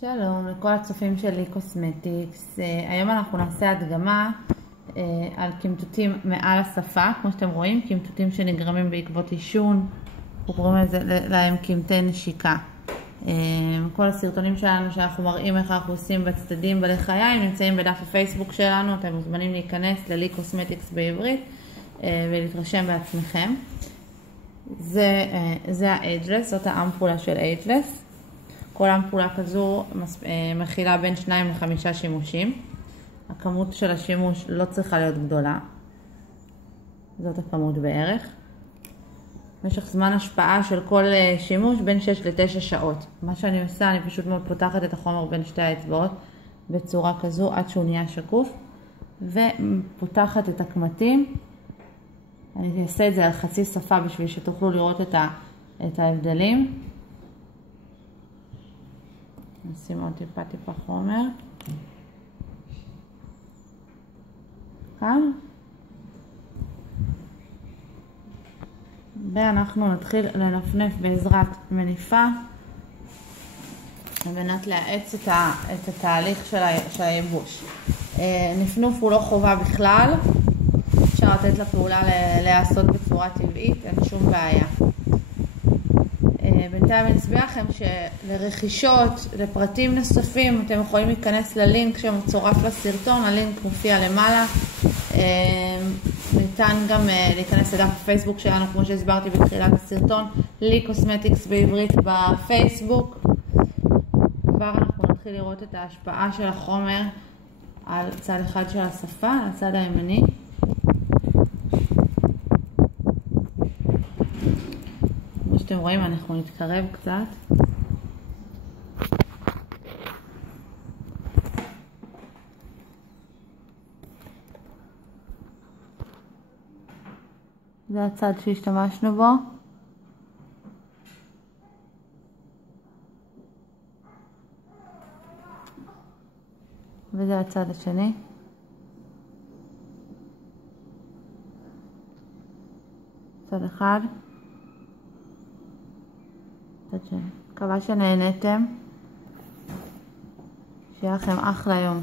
שלום לכל הצופים שלי קוסמטיקס. היום אנחנו נעשה הדגמה על קמטוטים מעל השפה. כמו שאתם רואים, קמטוטים שנגרמים בעקבות עישון, אנחנו קוראים להם קמטי נשיקה. כל הסרטונים שלנו שאנחנו מראים איך אנחנו עושים בצדדים בלחיי נמצאים בדף הפייסבוק שלנו. אתם מוזמנים להיכנס ללי קוסמטיקס בעברית ולהתרשם בעצמכם. זה האייג'לס, זאת האמפולה של אייג'לס. כל אמפולה כזו מכילה בין 2 ל5 שימושים. הכמות של השימוש לא צריכה להיות גדולה. זאת הכמות בערך. משך זמן השפעה של כל שימוש בין 6 ל9 שעות. מה שאני עושה, אני פשוט מאוד פותחת את החומר בין שתי האצבעות בצורה כזו עד שהוא נהיה שקוף. ופותחת את הקמטים. אני אעשה את זה על חצי שפה בשביל שתוכלו לראות את ההבדלים. נשים עוד טיפה חומר. כאן. ואנחנו נתחיל לנפנף בעזרת מניפה על מנת להאץ את התהליך של הייבוש. נפנוף הוא לא חובה בכלל. אפשר לתת לפעולה להיעשות בצורה טבעית, אין שום בעיה. בינתיים אני אסביר לכם שלרכישות, לפרטים נוספים, אתם יכולים להיכנס ללינק שמצורף לסרטון, הלינק מופיע למעלה. ניתן גם להיכנס לדף הפייסבוק שלנו, כמו שהסברתי בתחילת הסרטון, לי קוסמטיקס בעברית בפייסבוק. כבר אנחנו נתחיל לראות את ההשפעה של החומר על צד אחד של השפה, על הצד הימני. אתם רואים, אנחנו נתקרב קצת. זה הצד שהשתמשנו בו. וזה הצד השני. צד אחד. מקווה שנהנתם. שיהיה לכם אחלה יום.